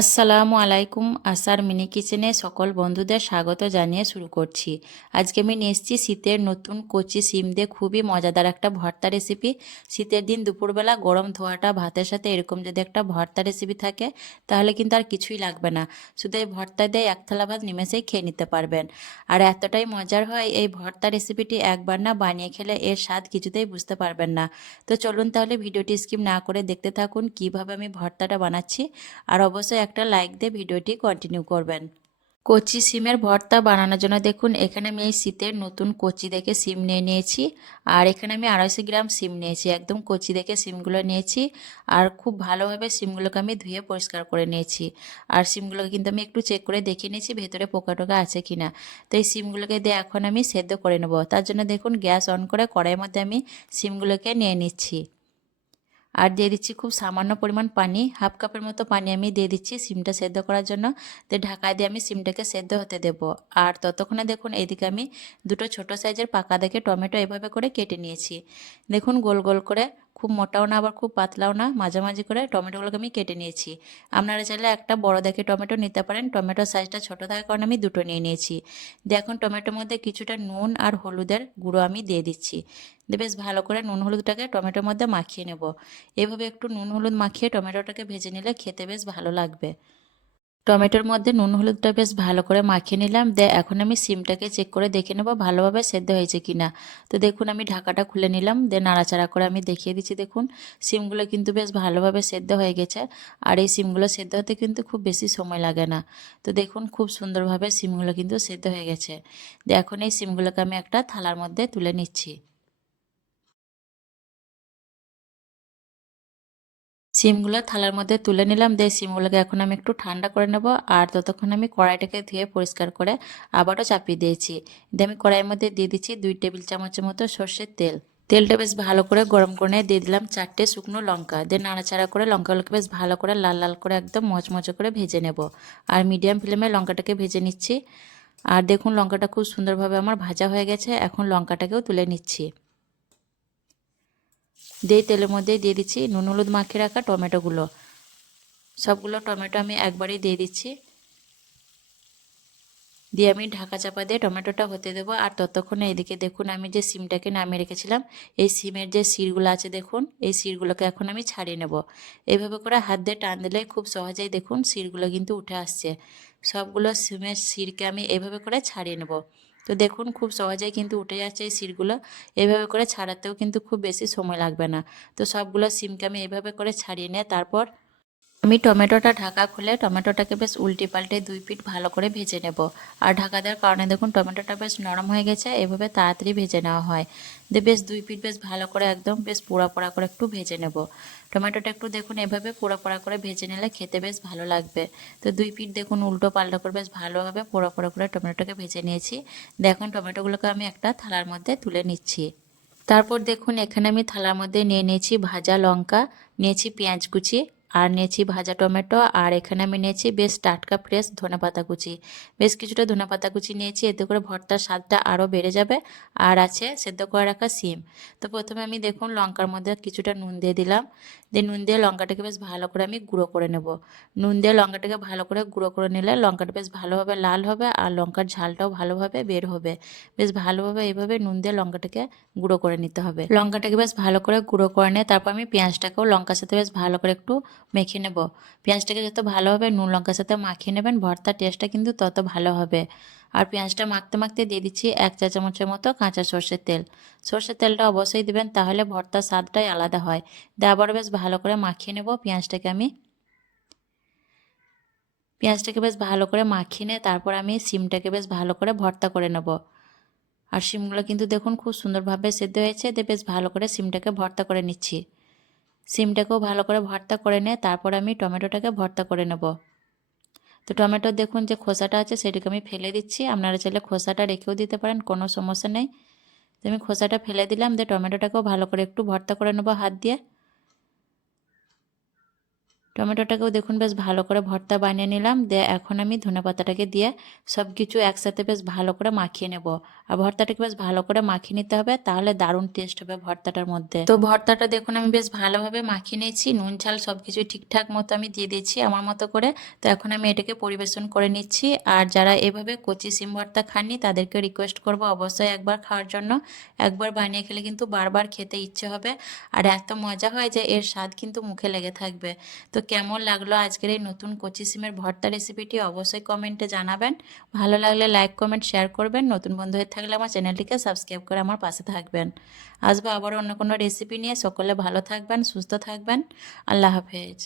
আসসালামু আলাইকুম, আসার মিনি কিচেনে সকল বন্ধুদের স্বাগত জানিয়ে শুরু করছি। আজকে আমি নিয়ে এসেছি শীতের নতুন কচি সিম দিয়ে খুবই মজাদার একটা ভর্তা রেসিপি শীতের দিন দুপুরবেলা গরম ধোয়াটা, ভাতের সাথে এরকম যদি একটা ভর্তা রেসিপি থাকে, তাহলে কিন্তু আর কিছুই লাগবে না। শুধু এই ভর্তা দিয়ে এক থালা ভাত নিমেষেই খেয়ে নিতে পারবেন। আর এতটাই মজার হয় এই ভর্তা রেসিপিটি একবার না বানিয়ে খেলে এর স্বাদ কিছুতেই বুঝতে পারবেন না। তো চলুন তাহলে ভিডিওটি স্কিপ না করে দেখতে থাকুন কীভাবে আমি ভর্তাটা বানাচ্ছি। আর অবশ্যই একটা লাইক দিয়ে ভিডিওটি কন্টিনিউ করবেন। কচি সিমের ভর্তা বানানোর জন্য দেখুন, এখানে আমি এই শীতের নতুন কচি দেখে সিম নিয়ে নিয়েছি, আর এখানে আমি আড়াইশো গ্রাম সিম নিয়েছি, একদম কচি দেখে সিমগুলো নিয়েছি, আর খুব ভালোভাবে সিমগুলোকে আমি ধুয়ে পরিষ্কার করে নিয়েছি। আর সিমগুলোকে কিন্তু আমি একটু চেক করে দেখে নিয়েছি, ভেতরে পোকা টোকা আছে কি না তো এই সিমগুলোকে দিয়ে এখন আমি সেদ্ধ করে নেব। তার জন্য দেখুন, গ্যাস অন করে কড়াইয়ের মধ্যে আমি সিমগুলোকে নিয়ে নিচ্ছি। আর দিয়ে দিচ্ছি খুব সামান্য পরিমাণ পানি। হাফ কাপের মতো পানি আমি দিয়ে দিচ্ছি সিমটা সেদ্ধ করার জন্য। তো ঢাকা দিয়ে আমি সিমটাকে সেদ্ধ হতে দেব। আর ততক্ষণে দেখুন এইদিকে আমি দুটো ছোট সাইজের পাকা দেখে টমেটো এভাবে করে কেটে নিয়েছি। দেখুন গোল গোল করে খুব মোটাও না, আবার খুব পাতলাও না, মাঝামাঝি করে টমেটোগুলোকে আমি কেটে নিয়েছি। আপনারা চাইলে একটা বড় দেখে টমেটো নিতে পারেন টমেটোর সাইজটা ছোটো থাকার কারণে আমি দুটো নিয়ে নিয়েছি। দিয়ে এখন টমেটোর মধ্যে কিছুটা নুন আর হলুদের গুঁড়ো আমি দিয়ে দিচ্ছি। দিয়ে বেশ ভালো করে নুন হলুদটাকে টমেটোর মধ্যে মাখিয়ে নেব। এভাবে একটু নুন হলুদ মাখিয়ে টমেটোটাকে ভেজে নিলে খেতে বেশ ভালো লাগবে। টমেটোর মধ্যে নুন, হলুদটা বেশ ভালো করে মাখিয়ে নিলাম। দে, এখন আমি সিমটাকে চেক করে দেখে নেব ভালোভাবে সেদ্ধ হয়েছে কি না তো দেখুন, আমি ঢাকাটা খুলে নিলাম। দে, নাড়াচাড়া করে আমি দেখিয়ে দিচ্ছি, দেখুন। সিমগুলো কিন্তু বেশ ভালোভাবে সেদ্ধ হয়ে গেছে। আর এই সিমগুলো সেদ্ধ হতে কিন্তু খুব বেশি সময় লাগে না। তো দেখুন, খুব সুন্দরভাবে সিমগুলো কিন্তু সেদ্ধ হয়ে গেছে। দে, এখন এই সিমগুলোকে আমি একটা থালার মধ্যে তুলে নিচ্ছি। সিমগুলো থালার মধ্যে তুলে নিলাম। দিয়ে সিমগুলোকে এখন আমি একটু ঠান্ডা করে নেব। আর ততক্ষণ আমি কড়াইটাকে ধুয়ে পরিষ্কার করে আবারও চাপিয়ে দিয়েছি। দিয়ে আমি কড়াইয়ের মধ্যে দিয়ে দিচ্ছি দুই টেবিল চামচের মতো সর্ষের তেল। তেলটা বেশ ভালো করে গরম করে দিয়ে দিলাম চারটে শুকনো লঙ্কা। দিয়ে নাড়াচাড়া করে লঙ্কাগুলোকে বেশ ভালো করে লাল লাল করে একদম মচমচে করে ভেজে নেব। আর মিডিয়াম ফ্লেমে লঙ্কাটাকে ভেজে নিচ্ছি। আর দেখুন লঙ্কাটা খুব সুন্দরভাবে আমার ভাজা হয়ে গেছে। এখন লঙ্কাটাকেও তুলে নিচ্ছি। দিয়ে তেলের মধ্যে দিয়ে দিচ্ছি নুন হলুদ মাখিয়ে রাখা টমেটোগুলো। সবগুলো টমেটো আমি একবারই দিয়ে দিচ্ছি। দিয়ে আমি ঢাকা চাপা দিয়ে টমেটোটা হতে দেবো। আর ততক্ষণে এদিকে দেখুন আমি যে সিমটাকে নামিয়ে রেখেছিলাম, এই সিমের যে শিরগুলো আছে দেখুন, এই শিরগুলোকে এখন আমি ছাড়িয়ে নেব। এইভাবে করে হাত দিয়ে টান দিলে খুব সহজেই দেখুন শিরগুলো কিন্তু উঠে আসছে। সবগুলো সিমের শিরকে আমি এভাবে করে ছাড়িয়ে নেব। তো দেখুন খুব সহজেই কিন্তু উঠে যাচ্ছে এই সিটগুলো। এভাবে করে ছাড়াতেও কিন্তু খুব বেশি সময় লাগবে না। তো সবগুলো সিমকে আমি এভাবে করে ছাড়িয়ে নিয়ে তারপর আমি টমেটোটা ঢাকা খুলে টমেটোটাকে বেশ উল্টে পাল্টে দুই পিঠ ভালো করে ভেজে নেব। আর ঢাকা দেওয়ার কারণে দেখুন, টমেটোটা বেশ নরম হয়ে গেছে, এভাবে তাড়াতাড়ি ভেজে নেওয়া হয়। দিয়ে বেশ দুই পিঠ বেশ ভালো করে একদম বেশ পোড়া পোড়া করে একটু ভেজে নেব। টমেটোটা একটু দেখুন, এভাবে পোড়া পোড়া করে ভেজে নিলে খেতে বেশ ভালো লাগবে। তো দুই পিঠ দেখুন, উল্টো পাল্টা করে বেশ ভালোভাবে পোড়া পোড়া করে টমেটোটাকে ভেজে নিয়েছি। দেখুন, টমেটোগুলোকে আমি একটা থালার মধ্যে তুলে নিচ্ছি। তারপর দেখুন, এখানে আমি থালার মধ্যে নিয়ে নিয়েছি ভাজা লঙ্কা, নিয়েছি পেঁয়াজ কুচি আর নিয়েছি ভাজা টমেটো, আর এখানে আমি নিয়েছি বেশ টাটকা ফ্রেশ ধনে পাতা কুচি। বেশ কিছুটা ধনে পাতা কুচি নিয়েছি, এতে করে ভর্তার স্বাদটা আরও বেড়ে যাবে, আর আছে সেদ্ধ করে রাখা সিম। তো প্রথমে আমি দেখুন লঙ্কার মধ্যে কিছুটা নুন দিয়ে দিলাম। দিয়ে নুন দিয়ে লঙ্কাটাকে বেশ ভালো করে আমি গুঁড়ো করে নেব। নুন দিয়ে লঙ্কাটাকে ভালো করে গুঁড়ো করে নিলে লঙ্কাটা বেশ ভালোভাবে লাল হবে, আর লঙ্কার ঝালটাও ভালোভাবে বের হবে। বেশ ভালোভাবে এইভাবে নুন দিয়ে লঙ্কাটাকে গুঁড়ো করে নিতে হবে। লঙ্কাটাকে বেশ ভালো করে গুঁড়ো করে নিয়ে তারপর আমি পেঁয়াজটাকেও লঙ্কার সাথে বেশ ভালো করে একটু মেখে নেব। পেঁয়াজটাকে যত ভালোভাবে নুন, লঙ্কার সাথে মাখিয়ে নেবেন। ভর্তার টেস্টটা কিন্তু তত ভালো হবে। আর পেঁয়াজটা মাখতে মাখতে দিয়ে দিচ্ছি এক চা চামচের মতো কাঁচা সর্ষের তেল। সর্ষের তেলটা অবশ্যই দেবেন, তাহলে ভর্তার স্বাদটাই আলাদা হয়। দিয়ে আবার বেশ ভালো করে মাখিয়ে নেব পেঁয়াজটাকে আমি। পেঁয়াজটাকে বেশ ভালো করে মাখিয়ে নিয়ে তারপর আমি সিমটাকে বেশ ভালো করে ভর্তা করে নেব। আর সিমগুলো কিন্তু দেখুন খুব সুন্দরভাবে সেদ্ধ হয়েছে, দিয়ে বেশ ভালো করে সিমটাকে ভর্তা করে নিচ্ছি। সিমটাকেও ভালো করে ভর্তা করে নিয়ে তারপর আমি টমেটোটাকে ভর্তা করে নেব। তো টমেটো দেখুন যে খোসাটা আছে সেটাকে আমি ফেলে দিচ্ছি। আপনারা চাইলে খোসাটা রেখেও দিতে পারেন, কোনো সমস্যা নেই। তো আমি খোসাটা ফেলে দিলাম, দিয়ে টমেটোটাকেও ভালো করে একটু ভর্তা করে নেব হাত দিয়ে। টমেটোটাকেও দেখুন বেশ ভালো করে ভর্তা বানিয়ে নিলাম। দিয়ে এখন আমি ধনেপাতাটাকে দিয়ে সব কিছু একসাথে বেশ ভালো করে মাখিয়ে নেব। আর ভর্তাটাকে বেশ ভালো করে মাখিয়ে নিতে হবে, তাহলে দারুণ টেস্ট হবে ভর্তাটার মধ্যে। তো ভর্তাটা দেখুন আমি বেশ ভালোভাবে মাখিয়ে নিয়েছি, নুন, ঝাল সব কিছু ঠিকঠাক মতো আমি দিয়ে দিয়েছি আমার মতো করে। তো এখন আমি এটাকে পরিবেশন করে নিচ্ছি। আর যারা এভাবে কচি সিম ভর্তা খাননি তাদেরকে রিকোয়েস্ট করব অবশ্যই একবার খাওয়ার জন্য। একবার বানিয়ে খেলে কিন্তু বারবার খেতে ইচ্ছে হবে। আর এত মজা হয় যে এর স্বাদ কিন্তু মুখে লেগে থাকবে। তো কেমন লাগল আজকের এই নতুন কচি সিমের ভর্তা রেসিপিটি অবশ্যই কমেন্টে জানাবেন। ভালো লাগলে লাইক কমেন্ট শেয়ার করবেন। নতুন বন্ধু হয়ে থাকলে আমার চ্যানেলটিকে সাবস্ক্রাইব করে আমার পাশে থাকবেন। আসব আবার অন্য কোনো রেসিপি নিয়ে। সকলে ভালো থাকবেন, সুস্থ থাকবেন। আল্লাহ হাফেজ।